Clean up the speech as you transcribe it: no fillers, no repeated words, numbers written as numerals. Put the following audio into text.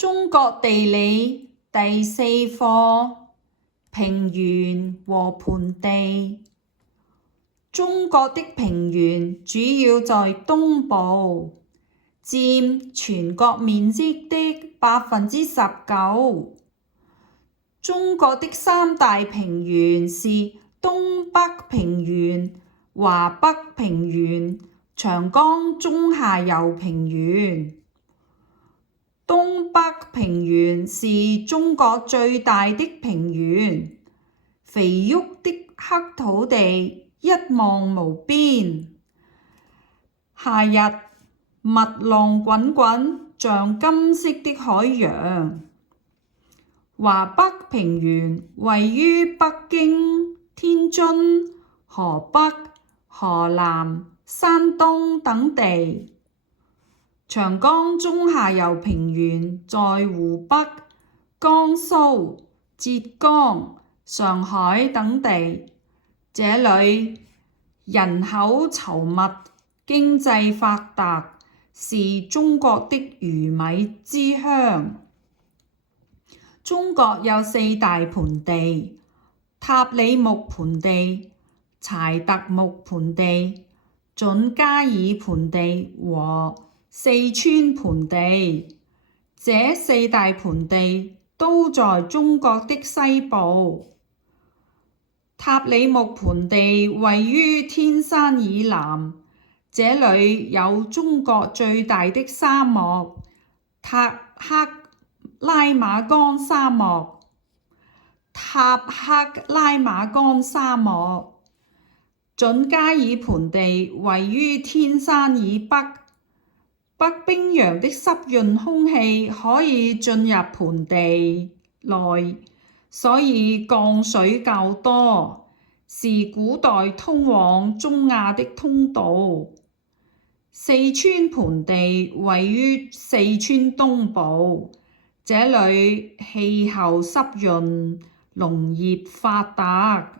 中國地理第四課：平原和盆地。中國的平原主要在東部，佔全國面積的19%。中國的三大平原是東北平原、華北平原、長江中下游平原。東北平原是中國最大的平原，肥沃的黑土地一望無邊，夏日蜜浪滾滾，像金色的海洋。華北平原位於北京、天津、河北、河南、山東等地。長江中下游平原在湖北、江蘇、浙江、上海等地，這裏人口稠密，經濟發達，是中國的魚米之鄉。中國有四大盆地：塔里木盆地、柴特木盆地、準噶爾盆地和四川盆地。這四大盆地都在中國的西部。塔里木盆地位於天山以南，這裏有中國最大的沙漠塔克拉瑪干沙漠。準噶爾盆地位於天山以北，北冰洋的濕潤空氣可以進入盆地內，所以降水較多，是古代通往中亞的通道。四川盆地位於四川東部，這裏氣候濕潤，農業發達。